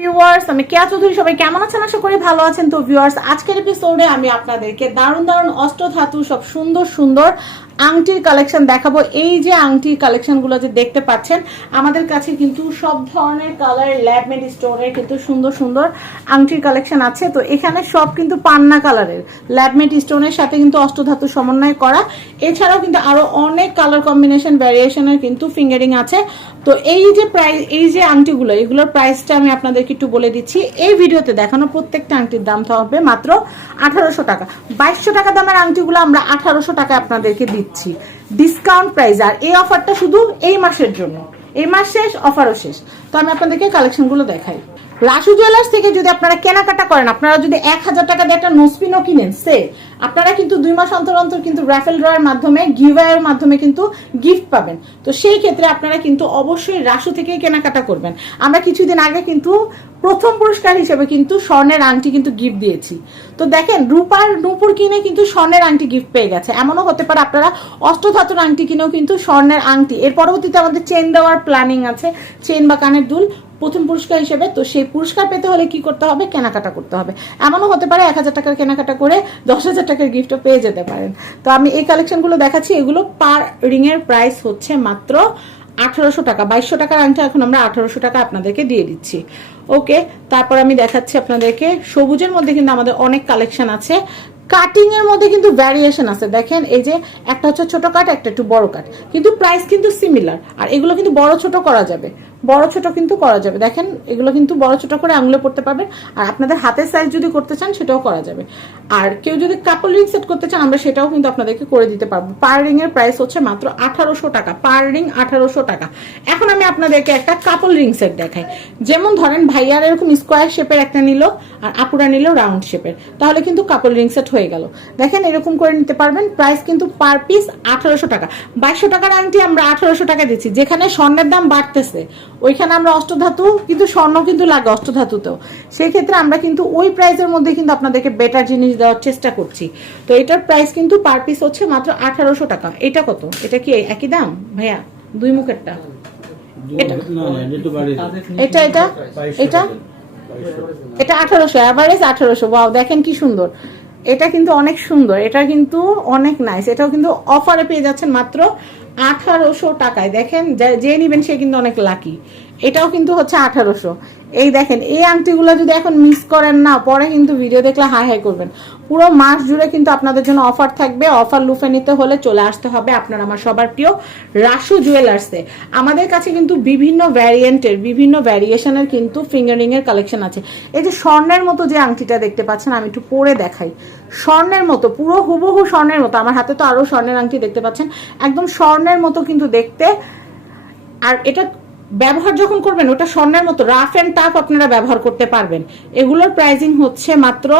Viewers আমি কেয়া চৌধুরী, সবাই কেমন আছেন? আশা করি ভালো আছেন। তো ভিউয়ার্স আজকের এপিসোডে আমি আপনাদেরকে দারুণ দারুণ অষ্টধাতু সব সুন্দর সুন্দর আংটির কালেকশন দেখাবো। এই যে আংটির কালেকশনগুলো যে দেখতে পাচ্ছেন, আমাদের কাছে কিন্তু সব ধরনের কালার ল্যাবমেড স্টোনের কিন্তু সুন্দর সুন্দর আংটির কালেকশন আছে। তো এখানে সব কিন্তু পান্না কালারের ল্যাবমেড স্টোনের সাথে কিন্তু অষ্টধাতু সমন্বয় করা। এছাড়াও কিন্তু আরও অনেক কালার কম্বিনেশন ভ্যারিয়েশনের কিন্তু ফিঙ্গারিং আছে। তো এই যে প্রাইস এই যে আংটিগুলো, এগুলোর প্রাইসটা আমি আপনাদেরকে একটু বলে দিচ্ছি। এই ভিডিওতে দেখানো প্রত্যেকটা আংটির দাম হবে মাত্র আঠারোশো টাকা। বাইশশো টাকা দামের আংটিগুলো আমরা আঠারোশো টাকা আপনাদেরকে দিচ্ছি। ডিসকাউন্ট প্রাইস আর এই অফারটা শুধু এই মাসের জন্য। এই মাস শেষ অফারও শেষ। তো আমি আপনাদেরকে কালেকশনগুলো দেখাই। রাসু জুয়েলার্স থেকে যদি আপনারা কেনাকাটা করেন, আপনারা যদি এক হাজার টাকা দিয়ে একটা নোসপিনও কিনেন, সে, আপনারা কিন্তু দুই মাস অন্তর অন্তর কিন্তু র্যাফেল ড্রয়ের মাধ্যমে গিভওয়ের মাধ্যমে কিন্তু গিফট পাবেন। তো সেই ক্ষেত্রে আপনারা কিন্তু অবশ্যই রাসু থেকেই কেনাকাটা করবেন। আমরা কিছুদিন আগে কিন্তু প্রথম পুরস্কার হিসেবে কিন্তু স্বর্ণের আংটি কিন্তু গিফট দিয়েছি। তো দেখেন, রূপার নূপুর কিনে কিন্তু স্বর্ণের আংটি গিফট পেয়ে গেছে। এমনও হতে পারে আপনারা অষ্টধাতুর আংটি কিনেও কিন্তু স্বর্ণের আংটি। এর পরবর্তীতে আমাদের চেন দেওয়ার প্ল্যানিং আছে। চেন বা কানের দুল প্রথম পুরস্কার হিসেবে, তো সেই পুরস্কার পেতে হলে কি করতে হবে? কেনাকাটা করতে হবে। এমনও হতে পারে এক হাজার টাকার কেনাকাটা করে দশ হাজার টাকার গিফটও পেয়ে যেতে পারেন। তো আমি এই কালেকশনগুলো দেখাচ্ছি। এগুলো পার রিং এর প্রাইস হচ্ছে মাত্র আঠারোশো টাকা। বাইশশো টাকার আংটি এখন আমরা আঠারোশো টাকা আপনাদেরকে দিয়ে দিচ্ছি। ওকে, তারপর আমি দেখাচ্ছি আপনাদেরকে। সবুজের মধ্যে কিন্তু আমাদের অনেক কালেকশন আছে। কাটিং এর মধ্যে কিন্তু ভ্যারিয়েশন আছে। দেখেন, এই যে একটা হচ্ছে ছোট কাট একটা একটু বড় কাট কিন্তু প্রাইস কিন্তু সিমিলার আর এগুলো কিন্তু বড় ছোট করা যাবে। বড় ছোট কিন্তু করা যাবে। দেখেন, এগুলো কিন্তু বড় ছোট করে আঙুলে পড়তে পারবেন। আর আপনাদের হাতের সাইজ যদি করতে চান, সেটাও করা যাবে। আর কেউ যদি কাপল রিং সেট করতে চান, আমরা সেটাও কিন্তু আপনাদেরকে করে দিতে পারব। পার রিং এর প্রাইস হচ্ছে মাত্র আঠারোশো টাকা। পার রিং আঠারোশো টাকা। এখন আমি আপনাদেরকে একটা কাপল রিং সেট দেখাই। যেমন ধরেন, ভাইয়ার এরকম স্কোয়ার শেপের একটা নিল, আর আপুরা নিল রাউন্ড শেপের তাহলে কিন্তু কাপল রিং সেট হয়ে গেল। দেখেন, এরকম করে নিতে পারবেন। প্রাইস কিন্তু পার পিস আঠারোশো টাকা। বাইশশো টাকার আংটি আমরা আঠারোশো টাকা দিচ্ছি। যেখানে স্বর্ণের দাম বাড়তেছে ওইখানে আমরা অষ্টধাতু, কিন্তু স্বর্ণ কিন্তু লাগে অষ্টধাতুতেও। সেই ক্ষেত্রে আমরা কিন্তু ওই প্রাইসের মধ্যে কিন্তু আপনাদেরকে বেটার জিনিস দেওয়ার চেষ্টা করছি। তো এটার প্রাইস কিন্তু পার পিস হচ্ছে মাত্র আঠারোশো টাকা। এটা কত? এটা কি একই দাম? ভাইয়া, দুই মুখেরটা। এটা এটা এটা? এটা? এটা আঠারোশো অ্যাভারেজ আঠারোশো। ওয়াও দেখেন কি সুন্দর। এটা কিন্তু অনেক সুন্দর, এটা কিন্তু অনেক নাইস এটাও কিন্তু অফারে পেয়ে যাচ্ছেন মাত্র আঠারোশো টাকায়। দেখেন, যে- নেবেন সে কিন্তু অনেক লাকি এটাও কিন্তু হচ্ছে আঠারোশো। এই দেখেন, এই আংটিগুলো যদি এখন মিস করেন না, পরে কিন্তু ভিডিও দেখলে হাই হাই করবেন। পুরো মাস জুড়ে কিন্তু আপনাদের জন্য অফার থাকবে। অফার লুফে নিতে হলে চলে আসতে হবে আপনার আমার সবার প্রিয় রাসু জুয়েলার্সে আমাদের কাছে কিন্তু বিভিন্ন ভ্যারিয়েন্টের বিভিন্ন ভ্যারিয়েশনের কিন্তু ফিঙ্গারিং এর কালেকশন আছে। এই যে স্বর্ণের মতো যে আংটিটা দেখতে পাচ্ছেন, আমি একটু পরে দেখাই। স্বর্ণের মতো, পুরো হুবহু স্বর্ণের মতো। আমার হাতে তো আরও স্বর্ণের আংটি দেখতে পাচ্ছেন। একদম স্বর্ণের মতো কিন্তু দেখতে। আর এটা ব্যবহার যখন করবেন, ওটা স্বর্ণের মতো রাফ অ্যান্ড টাফ আপনারা ব্যবহার করতে পারবেন। এগুলোর প্রাইজিং হচ্ছে মাত্র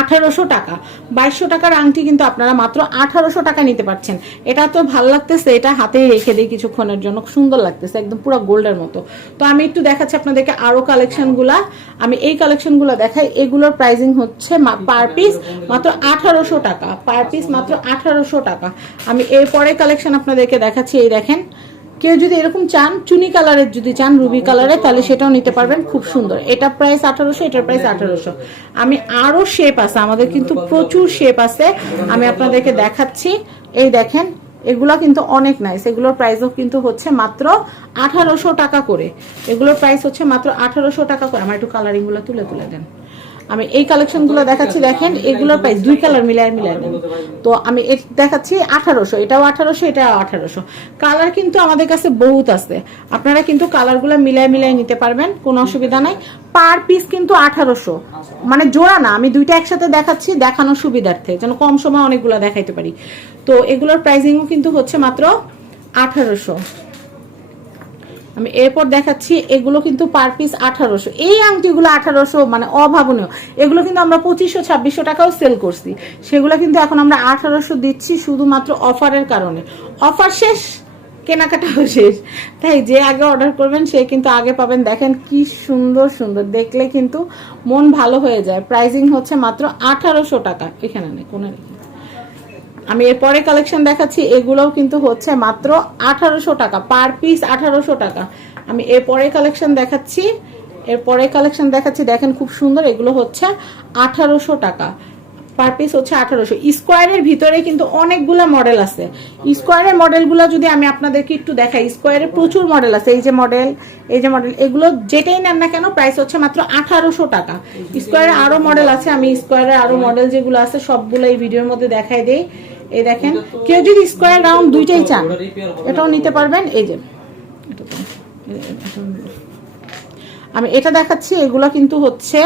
আঠারোশো টাকা। বাইশশো টাকার আংটি কিন্তু আপনারা মাত্র আঠারোশো টাকা নিতে পারছেন। এটা তো ভালো লাগতেছে, এটা হাতেই রেখে দিই কিছুক্ষণের জন্য। সুন্দর লাগতেছে, একদম পুরো গোল্ডের মতো। তো আমি একটু দেখাচ্ছি আপনাদেরকে আরও কালেকশনগুলা আমি এই কালেকশনগুলো দেখাই, এগুলোর প্রাইজিং হচ্ছে পার পিস মাত্র আঠারোশো টাকা। পার পিস মাত্র আঠারোশো টাকা। আমি এরপরে কালেকশন আপনাদেরকে দেখাচ্ছি, এই দেখেন। কেউ যদি এরকম চান, চুনি কালারের যদি চান, রুবি কালারের তাহলে সেটাও নিতে পারবেন। খুব সুন্দর। এটা প্রাইস আঠারোশো, এটার প্রাইস আঠারোশো। আমি আরও শেপ আছে, আমাদের কিন্তু প্রচুর শেপ আছে। আমি আপনাদেরকে দেখাচ্ছি। এই দেখেন, এগুলো কিন্তু অনেক নাইস এগুলোর প্রাইসও কিন্তু হচ্ছে মাত্র আঠারোশো টাকা করে। এগুলোর প্রাইস হচ্ছে মাত্র আঠারোশো টাকা করে। আমার একটু কালারিংগুলো তুলে তুলে দেন। আমি এই কালেকশনগুলো দেখাচ্ছি, দেখেন, এগুলোর প্রাইস দুই কালার মিলায় মিলায় নেন। তো আমি দেখাচ্ছি আঠারোশো, এটাও আঠারোশো এটাও আঠারোশো। কালার কিন্তু আমাদের কাছে বহুত আছে। আপনারা কিন্তু কালারগুলো মিলায় মিলায় নিতে পারবেন, কোনো অসুবিধা নাই। পার পিস কিন্তু আঠারোশো। মানে জোড়া না, আমি দুইটা একসাথে দেখাচ্ছি, দেখানোর সুবিধার্থে, যেন কম সময় অনেকগুলো দেখাইতে পারি। তো এগুলোর প্রাইসিংও কিন্তু হচ্ছে মাত্র আঠারোশো। আমি এরপর দেখাচ্ছি, এগুলো কিন্তু পার পিস আঠারোশো। এই আংটিগুলো আঠারোশো মানে অভাবনীয়। এগুলো কিন্তু আমরা পঁচিশশো, ছাব্বিশশো টাকাও সেল করছি। সেগুলো কিন্তু এখন আমরা আঠারোশো দিচ্ছি শুধুমাত্র অফারের কারণে। অফার শেষ, কেনাকাটাও শেষ। তাই যে আগে অর্ডার করবেন, সে কিন্তু আগে পাবেন। দেখেন কি সুন্দর সুন্দর। দেখলে কিন্তু মন ভালো হয়ে যায়। প্রাইজিং হচ্ছে মাত্র আঠারোশো টাকা। এখানে নেই কোনো আমি এরপরে কালেকশন দেখাচ্ছি, এগুলোও কিন্তু হচ্ছে মাত্র আঠারোশো টাকা পার পিস আঠারোশো টাকা। আমি এরপরে কালেকশন দেখাচ্ছি এরপরে কালেকশন দেখাচ্ছি, দেখেন খুব সুন্দর, এগুলো হচ্ছে আঠারোশো টাকা। পার পিস হচ্ছে আঠারোশো। স্কোয়ারের ভিতরে কিন্তু অনেকগুলো মডেল আছে। স্কোয়ারের মডেলগুলো যদি আমি আপনাদেরকে একটু দেখাই স্কোয়ারের প্রচুর মডেল আছে। এই যে মডেল এই যে মডেল এগুলো যেটাই নেন না কেন প্রাইস হচ্ছে মাত্র আঠারোশো টাকা। স্কোয়ারের আরও মডেল আছে, আমি স্কোয়ারের আরও মডেল যেগুলো আছে, সবগুলো এই ভিডিওর মধ্যে দেখাই দেই। এই দেখেন, কেউ যদি স্কোয়ার রাউন্ড দুইটাই চান, এটাও নিতে পারবেন, এই যে। আমি এটা দেখাচ্ছি, এগুলো কিন্তু হচ্ছে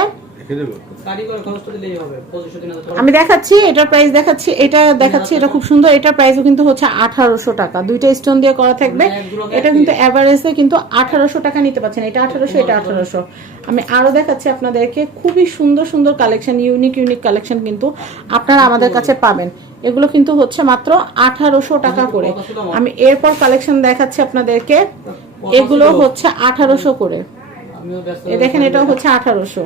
আমি দেখাচ্ছি এটার প্রাইস দেখাচ্ছি এটা দেখাচ্ছি এটা খুব সুন্দর এটার প্রাইসও কিন্তু হচ্ছে আঠারোশো টাকা। দুইটা স্টোন দিয়ে করা থাকবে। এটা কিন্তু অ্যাভারেজে কিন্তু আঠারোশো টাকা নিতে পারছেন। এটা আঠারোশো এটা আঠারোশো। আমি আরও দেখাচ্ছি আপনাদেরকে খুবই সুন্দর সুন্দর কালেকশন ইউনিক ইউনিক কালেকশন কিন্তু আপনারা আমাদের কাছে পাবেন। এগুলো কিন্তু হচ্ছে মাত্র আঠারোশো টাকা করে। আমি এরপর কালেকশন দেখাচ্ছি আপনাদেরকে। এগুলো হচ্ছে আঠারোশো করে। এ দেখেন এটাও হচ্ছে আঠারোশো।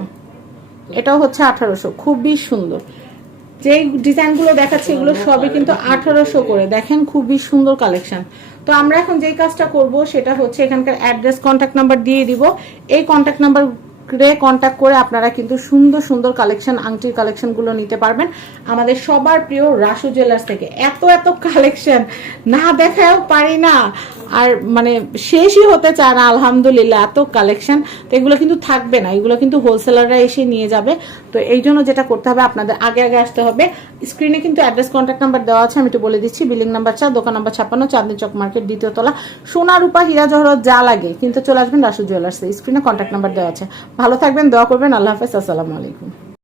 এটাও হচ্ছে আঠারোশো, খুবই সুন্দর। যেই ডিজাইনগুলো দেখাচ্ছি এগুলো সবই কিন্তু আঠারোশো করে। দেখেন খুবই সুন্দর কালেকশন। তো আমরা এখন যেই কাজটা করব সেটা হচ্ছে এখানকার অ্যাড্রেস কন্ট্যাক্ট নাম্বার দিয়ে দিব। এই কন্ট্যাক্ট নাম্বার কন্ট্যাক্ট করে আপনারা কিন্তু সুন্দর সুন্দর কালেকশন, আংটির কালেকশনগুলো নিতে পারবেন। আমাদের সবার প্রিয় রাসু জুয়েলার্স থেকে। এত এত কালেকশন। না দেখাও পারি না। আর মানে শেষই হতে চায় না, আলহামদুলিল্লাহ, এত কালেকশন তো এগুলো কিন্তু থাকবে না, এগুলো কিন্তু হোলসেলাররা এসে নিয়ে যাবে। তো এই জন্য যেটা করতে হবে, আপনাদের আগে আগে আসতে হবে। স্ক্রিনে কিন্তু অ্যাড্রেস কন্ট্যাক্ট নাম্বার দেওয়া আছে, আমি একটু বলে দিচ্ছি। বিল্ডিং নাম্বার চার, দোকান নাম্বার ছাপ্পান্ন, চাঁদনি চক মার্কেট দ্বিতীয় তলা। সোনা রূপা হীরা জহরত যা লাগে। কিন্তু চলে আসবেন রাসু জুয়েলার্সে স্ক্রিনে কন্ট্যাক্ট নাম্বার দেওয়া আছে। ভালো থাকবেন, দোয়া করবেন, আল্লাহ হাফেজ, আসসালামু আলাইকুম।